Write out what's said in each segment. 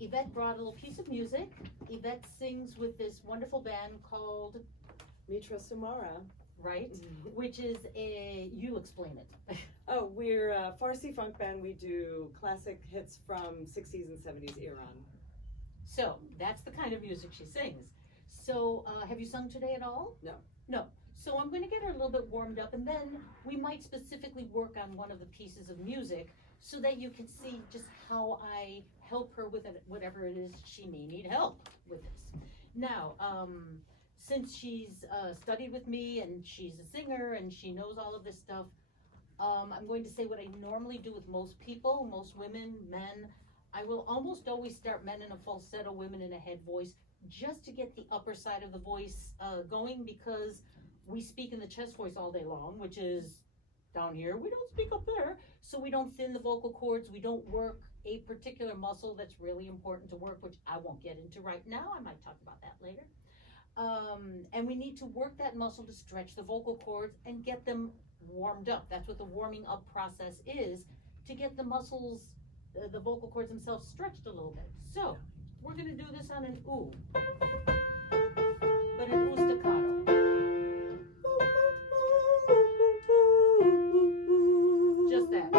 Yvette brought a little piece of music. Yvette sings with this wonderful band called Mitra Sumara. Right, which is you explain it. Oh, we're a Farsi funk band. We do classic hits from 60s and 70s Iran. So that's the kind of music she sings. So have you sung today at all? No. No. So I'm going to get her a little bit warmed up, and then we might specifically work on one of the pieces of music so that you can see just how I help her with it, whatever it is she may need help with this. Now, since she's studied with me and she's a singer and she knows all of this stuff, I'm going to say what I normally do with most people, most women, men. I will almost always start men in a falsetto, women in a head voice, just to get the upper side of the voice going, because we speak in the chest voice all day long, which is down here. We don't speak up there. So we don't thin the vocal cords. We don't work a particular muscle that's really important to work, which I won't get into right now. I might talk about that later. And we need to work that muscle to stretch the vocal cords and get them warmed up. That's what the warming up process is, to get the muscles, the vocal cords themselves stretched a little bit. So we're going to do this on an oo, but an oo staccato. Just that.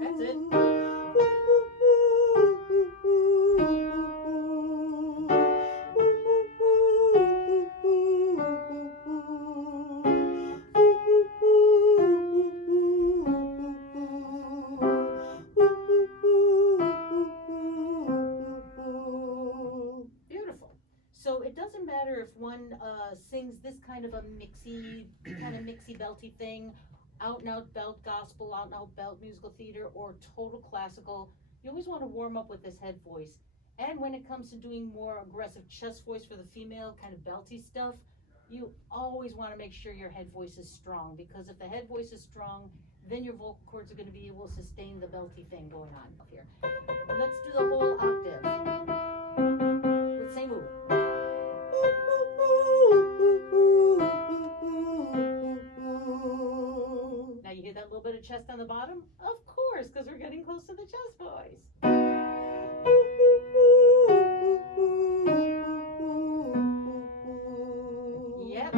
That's it. So it doesn't matter if one sings this kind of a mixy belty thing, out and out belt gospel, out and out belt musical theater, or total classical. You always want to warm up with this head voice. And when it comes to doing more aggressive chest voice for the female kind of belty stuff, you always want to make sure your head voice is strong, because if the head voice is strong, then your vocal cords are going to be able to sustain the belty thing going on up here. Let's do the whole octave. Let's sing ooh. Now you hear that little bit of chest on the bottom? Of course, because we're getting close to the chest voice. Yep.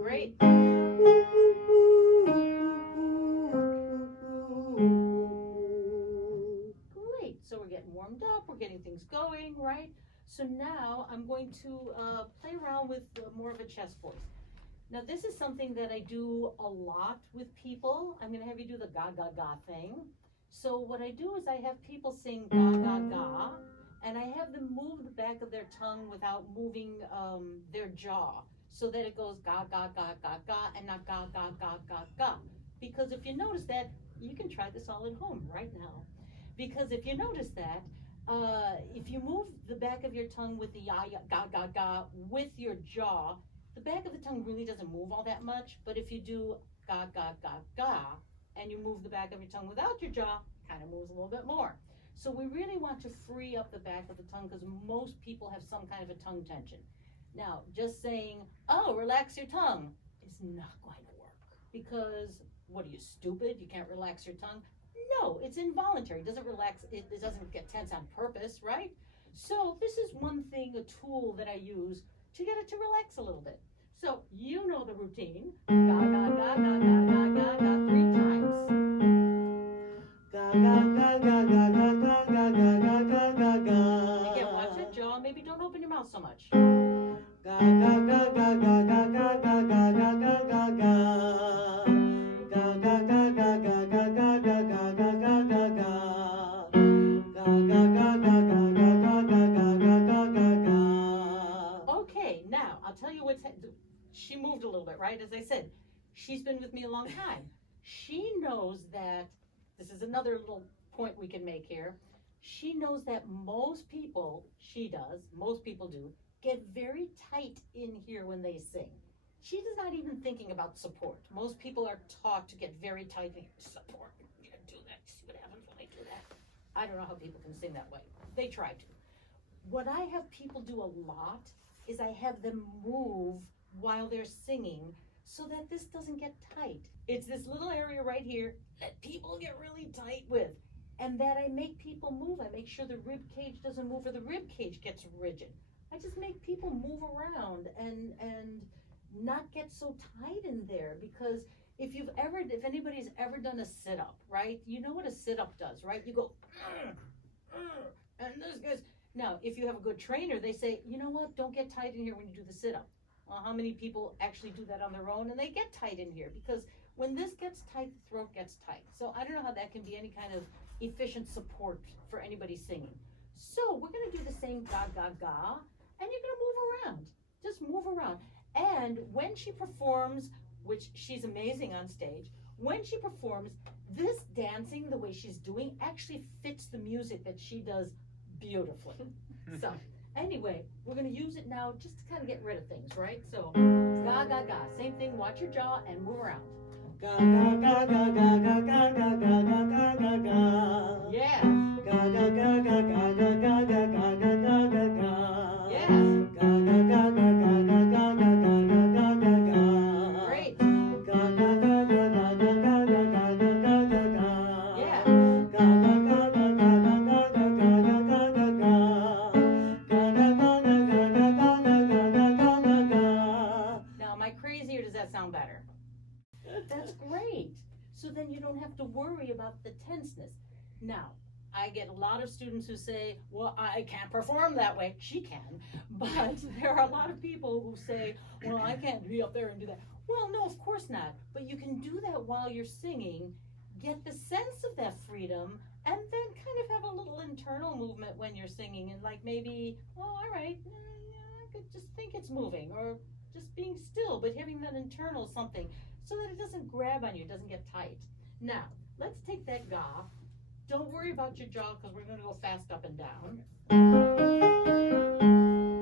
Great. Great. So we're getting warmed up, we're getting things going, right? So now I'm going to play around with more of a chest voice. Now this is something that I do a lot with people. I'm going to have you do the ga ga ga thing. So what I do is I have people sing ga ga ga, and I have them move the back of their tongue without moving their jaw, so that it goes ga ga ga ga ga and not ga ga ga ga ga. Because if you notice that, you can try this all at home right now. Because if you notice that, if you move the back of your tongue with the ya ya ga ga ga with your jaw, the back of the tongue really doesn't move all that much. But if you do ga ga ga ga and you move the back of your tongue without your jaw, kind of moves a little bit more. So we really want to free up the back of the tongue, because most people have some kind of a tongue tension. Now, just saying, oh, relax your tongue is not going to work, because what are you, stupid? You can't relax your tongue? No, it's involuntary. It doesn't relax. It doesn't get tense on purpose, right? So this is one thing, a tool that I use to get it to relax a little bit. So you know the routine. Ga ga ga ga ga ga ga ga 3 times. Ga ga ga ga ga ga ga ga ga ga ga ga. Again, watch that jaw. Maybe don't open your mouth so much. Ga ga ga ga ga ga ga ga ga ga ga ga ga. Ga ga ga ga ga ga ga ga ga ga ga ga ga. Ga ga ga ga ga ga ga ga ga ga ga ga. Okay, now I'll tell you what's. She moved a little bit, right? As I said, she's been with me a long time. She knows that. This is another little point we can make here. She knows that most people do, get very tight in here when they sing. She's not even thinking about support. Most people are taught to get very tight in here. Support. I'm gonna do that. See what happens when I do that. I don't know how people can sing that way. They try to. What I have people do a lot is I have them move while they're singing so that this doesn't get tight. It's this little area right here that people get really tight with. And that I make people move. I make sure the rib cage doesn't move or the rib cage gets rigid. I just make people move around and not get so tight in there, because if anybody's ever done a sit-up, right? You know what a sit-up does, right? You go, and this goes. Now, if you have a good trainer, they say, you know what, don't get tight in here when you do the sit-up. Well, how many people actually do that on their own and they get tight in here? Because when this gets tight, the throat gets tight. So I don't know how that can be any kind of efficient support for anybody singing. So we're gonna do the same ga, ga, ga, and you're gonna move around. Just move around. And when she performs, which she's amazing on stage, when she performs, this dancing, the way she's doing, actually fits the music that she does beautifully. So anyway, we're gonna use it now just to kind of get rid of things, right? So ga, ga, ga, same thing, watch your jaw and move around. Ga ga ga ga ga ga ga ga ga ga ga ga. Yeah. Ga ga ga ga ga ga ga ga ga ga ga ga ga. Yeah. Ga ga ga ga ga ga ga ga ga ga ga ga. Great. Ga ga ga ga ga ga ga ga ga ga ga ga. Yeah. Ga ga ga ga ga ga ga ga ga ga ga ga. Ga ga ga ga ga ga ga ga ga ga ga. Now, am I crazy or does that sound better? That's great. So then you don't have to worry about the tenseness. Now, I get a lot of students who say, well, I can't perform that way. She can. But there are a lot of people who say, well, I can't be up there and do that. Well, no, of course not. But you can do that while you're singing, get the sense of that freedom, and then kind of have a little internal movement when you're singing. And like maybe, oh, all right, I could just think it's moving, or just being still, but having that internal something, so that it doesn't grab on you, it doesn't get tight. Now, let's take that ga. Don't worry about your jaw, because we're going to go fast up and down.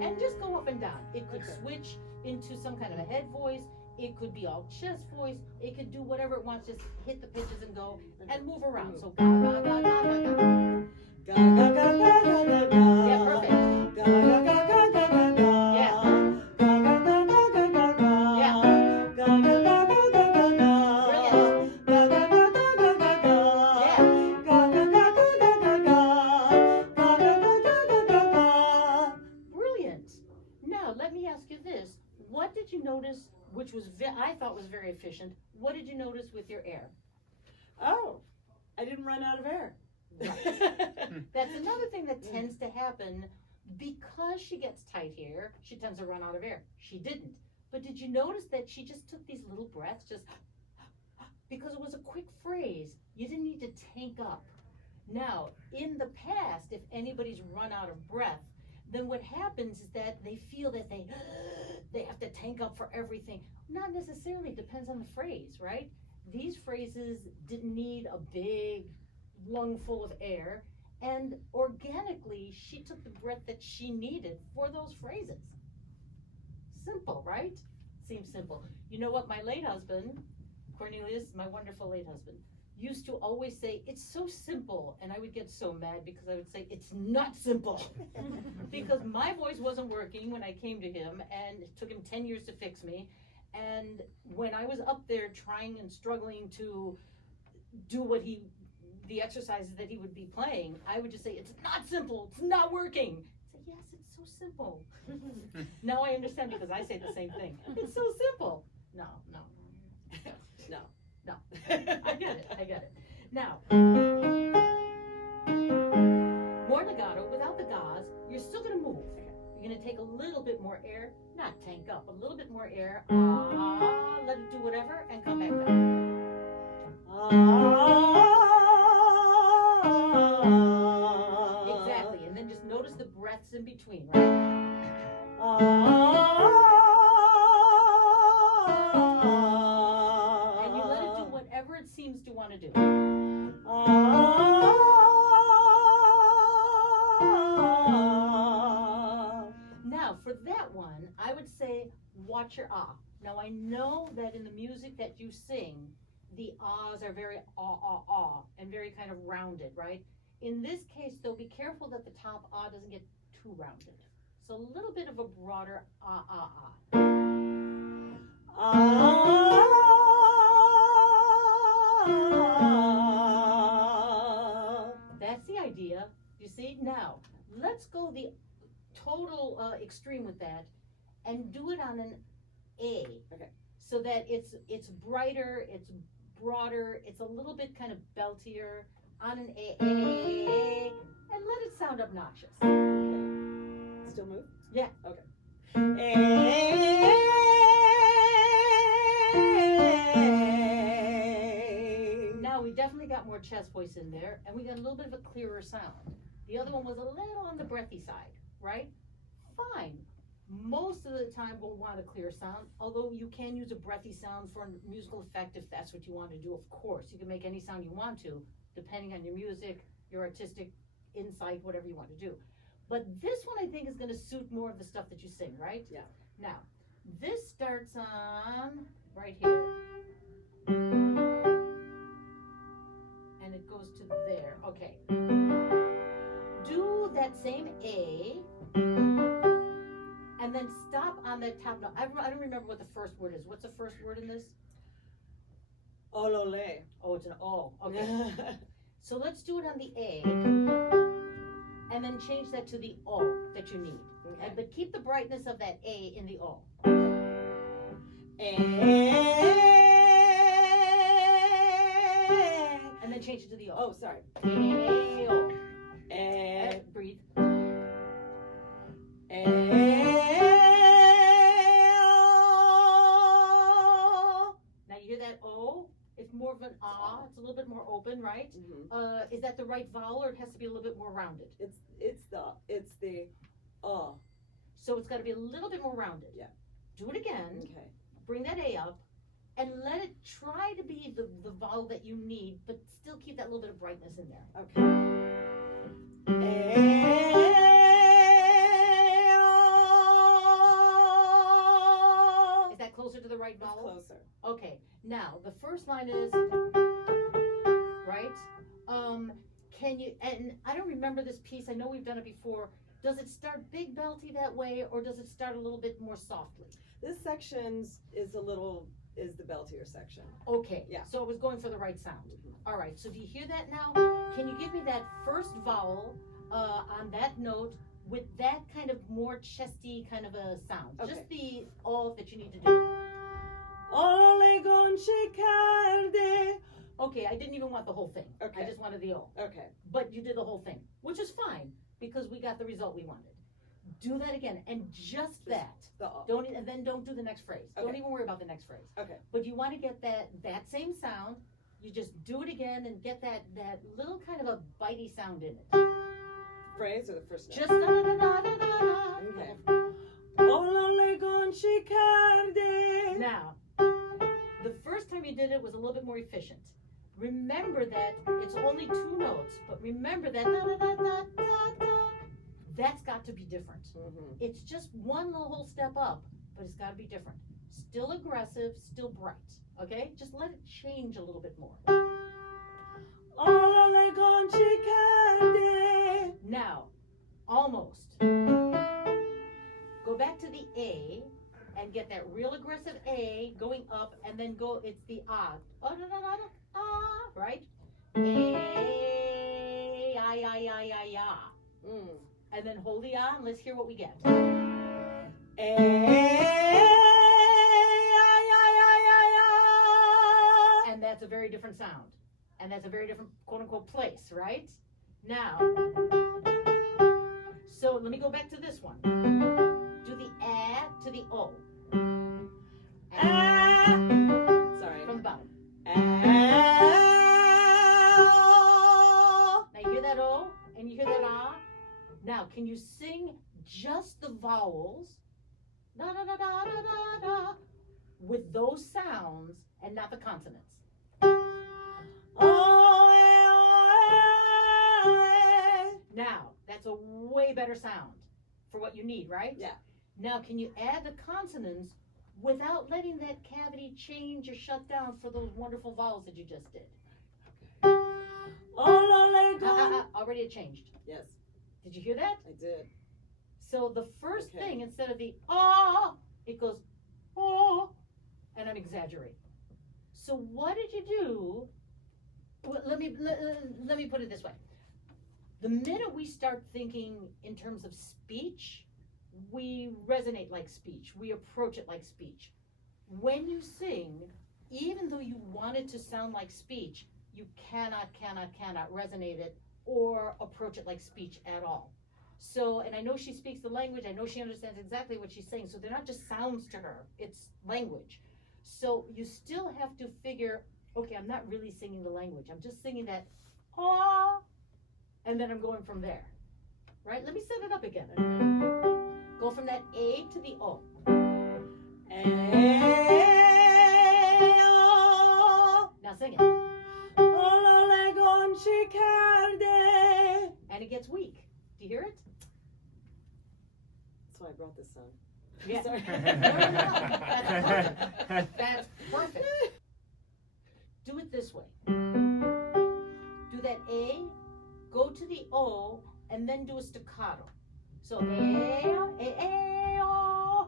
And just go up and down. It could switch into some kind of a head voice. It could be all chest voice. It could do whatever it wants. Just hit the pitches and go and move around. So ga, ga, ga, ga, ga, ga. Ga ga ga ga ga ga ga. Yeah, perfect. Ga ga ga ga ga ga ga. Yeah. Ga ga ga ga ga ga ga. Yeah. Ga ga ga ga ga ga ga. Brilliant. Ga ga ga ga ga ga ga. Yeah. Ga ga ga ga ga ga ga. Ga ga ga ga ga ga ga. Brilliant. Now, let me ask you this. What did you notice, which was I thought was very efficient, what did you notice with your air? Oh, I didn't run out of air. That's another thing that tends to happen. Because she gets tight here, she tends to run out of air. She didn't. But did you notice that she just took these little breaths, just because it was a quick phrase. You didn't need to tank up. Now, in the past, if anybody's run out of breath, then what happens is that they feel that they have to tank up for everything. Not necessarily, depends on the phrase, right? These phrases didn't need a big lung full of air, and organically she took the breath that she needed for those phrases. Simple, right? Seems simple. You know what, my late husband, Cornelius, my wonderful late husband, used to always say, it's so simple, and I would get so mad because I would say, it's not simple. Because my voice wasn't working when I came to him, and it took him 10 years to fix me. And when I was up there trying and struggling to do the exercises that he would be playing, I would just say, it's not simple, it's not working. Say, yes, it's so simple. Now I understand because I say the same thing. It's so simple. No. I get it. Now, more legato, without the gauze, you're still gonna move. You're gonna take a little bit more air, not tank up, a little bit more air, let it do whatever, and come back down. Exactly, and then just notice the breaths in between, right? And you let it do whatever it seems to want to do. Now, for that one, I would say, watch your ah. Now, I know that in the music that you sing, the ahs are very ah, and very kind of rounded, right? in this case, though, be careful that the top ah doesn't get too rounded. So a little bit of a broader ah, ah, ah. That's the idea. You see? Now, let's go the total extreme with that and do it on an A. Okay. So that it's brighter, it's broader, it's a little bit kind of beltier on an A, and let it sound obnoxious. Okay. Still move? Yeah. Okay. Now we definitely got more chest voice in there, and we got a little bit of a clearer sound. The other one was a little on the breathy side, right? Fine. Most of the time we'll want a clear sound, although you can use a breathy sound for a musical effect if that's what you want to do, of course. You can make any sound you want to, depending on your music, your artistic insight, whatever you want to do. But this one I think is going to suit more of the stuff that you sing, right? Yeah. Now, this starts on right here. And it goes to there. Okay. Do that same A. And then stop on that top note. I don't remember what the first word is. What's the first word in this? Olole. Oh, it's an O. Okay. So let's do it on the A. And then change that to the O that you need. Okay. But keep the brightness of that A in the O. And then change it to the O. Oh, sorry. A, O. And Breathe. Now you hear that O? It's more of an ah. It's a little bit more open, right? Mm-hmm. Is that the right vowel, or it has to be a little bit more rounded? It's the So it's got to be a little bit more rounded. Yeah. Do it again. Okay. Bring that A up, and let it try to be the vowel that you need, but still keep that little bit of brightness in there. Okay. Is that closer to the right It's vowel? closer. Okay. Now the first line is right. Can you? And I don't remember this piece. I know we've done it before. Does it start big belty that way, or does it start a little bit more softly? This section is the beltier section. Okay. Yeah. So it was going for the right sound. All right. So do you hear that now? Can you give me that first vowel on that note with that kind of more chesty kind of a sound? Okay. Just the O that you need to do. Okay, I didn't even want the whole thing. Okay. I just wanted the O. Okay. But you did the whole thing, which is fine because we got the result we wanted. Do that again, and just that. The O. Don't do the next phrase. Don't Okay. even worry about the next phrase. Okay. But you want to get that same sound. You just do it again and get that little kind of a bitey sound in it. Phrase or the first note? Just da da da da da da. Okay. Now, the first time you did it was a little bit more efficient. Remember that it's only 2 notes, but remember that da da da da da da. That's got to be different. Mm-hmm. It's just one whole step up, but it's got to be different. Still aggressive, still bright. Okay? Just let it change a little bit more. Now, almost. Go back to the A and get that real aggressive A going up, and then go, it's the ah. Ah, right? A, ah. And then hold the ah, and let's hear what we get. And that's a very different sound. And that's a very different quote-unquote place, right? Now, so let me go back to this one. Do the A to the O. Sorry. From the bottom. Now you hear that O and you hear that ah. Now, can you sing just the vowels, da da da da da da da, with those sounds and not the consonants? Now, that's a way better sound for what you need, right? Yeah. Now, can you add the consonants without letting that cavity change or shut down for those wonderful vowels that you just did? Already it changed. Yes, Did you hear that? I did. So the first Okay. thing, instead of the ah, it goes oh, and I'm exaggerating. So what did you do? Well, let me put it this way. The minute we start thinking in terms of speech, we resonate like speech. We approach it like speech. When you sing, even though you want it to sound like speech, you cannot resonate it or approach it like speech at all. So, and I know she speaks the language, I know she understands exactly what she's saying, so they're not just sounds to her, it's language. So you still have to figure, okay, I'm not really singing the language, I'm just singing that, ah, and then I'm going from there, right? Let me set it up again. Go from that A to the O. Now sing it. And it gets weak. Do you hear it? That's why I brought this song. Yeah. Sorry. That's perfect. Do it this way. Do that A, go to the O, and then do a staccato. So A, O,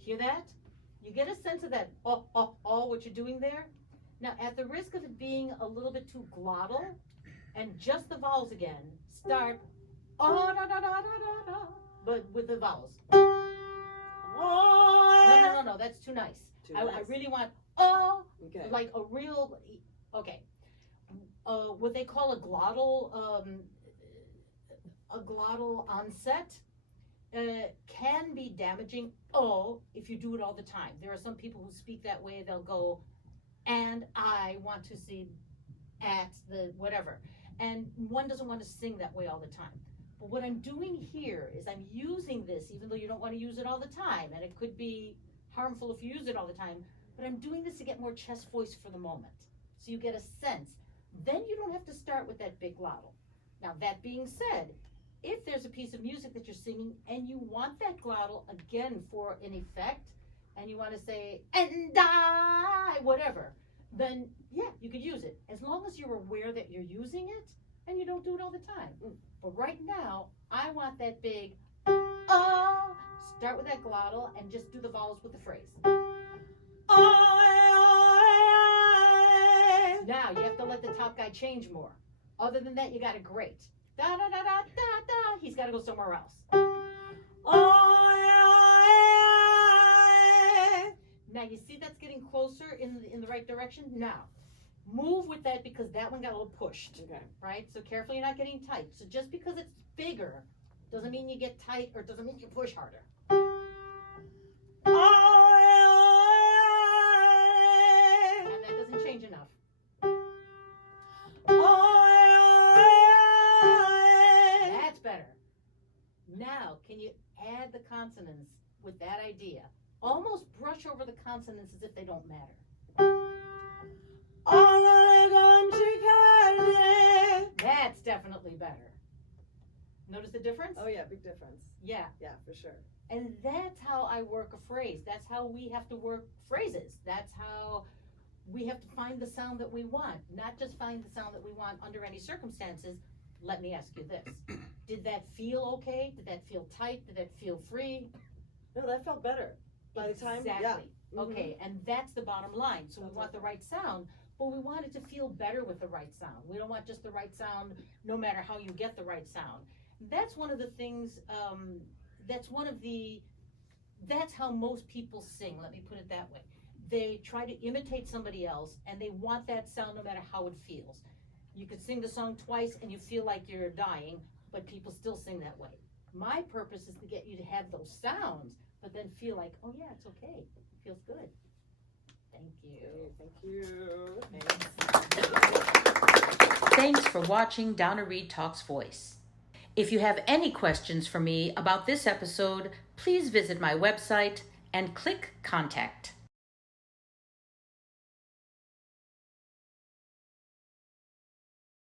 hear that? You get a sense of that what you're doing there? Now, at the risk of it being a little bit too glottal, and just the vowels again, start da da da da da da, but with the vowels. No, that's too nice. I really want Okay. like a real, okay. What they call a glottal onset can be damaging if you do it all the time. There are some people who speak that way. They'll go, and I want to see at the whatever. And one doesn't want to sing that way all the time. But what I'm doing here is I'm using this, even though you don't want to use it all the time, and it could be harmful if you use it all the time, but I'm doing this to get more chest voice for the moment. So you get a sense. Then you don't have to start with that big glottal. Now, that being said, if there's a piece of music that you're singing and you want that glottal again for an effect, and you want to say, and I, whatever, then yeah, you could use it. As long as you're aware that you're using it and you don't do it all the time. But right now, I want that big, start with that glottal and just do the vowels with the phrase. Now, you have to let the top guy change more. Other than that, you got it great. Da da da da da da. He's got to go somewhere else. Now, you see that's getting closer in the right direction? Now, move with that because that one got a little pushed. Okay. Right? So carefully you're not getting tight. So just because it's bigger doesn't mean you get tight or doesn't mean you push harder. And that doesn't change enough. That's better. Now, can you add the consonants with that idea? Almost brush over the consonants as if they don't matter. That's definitely better. Notice the difference? Oh yeah, big difference. Yeah. Yeah, for sure. And that's how I work a phrase. That's how we have to work phrases. That's how we have to find the sound that we want. Not just find the sound that we want under any circumstances. Let me ask you this. Did that feel okay? Did that feel tight? Did that feel free? No, that felt better. By the time, Exactly. yeah. Okay, and that's the bottom line. So we want the right sound, but we want it to feel better with the right sound. We don't want just the right sound no matter how you get the right sound. That's one of the things, that's how most people sing, let me put it that way. They try to imitate somebody else and they want that sound no matter how it feels. You could sing the song twice and you feel like you're dying, but people still sing that way. My purpose is to get you to have those sounds, but then feel like, oh yeah, it's okay. It feels good. Thank you. Thank you. Thanks for watching Donna Reid Talks Voice. If you have any questions for me about this episode, please visit my website and click Contact.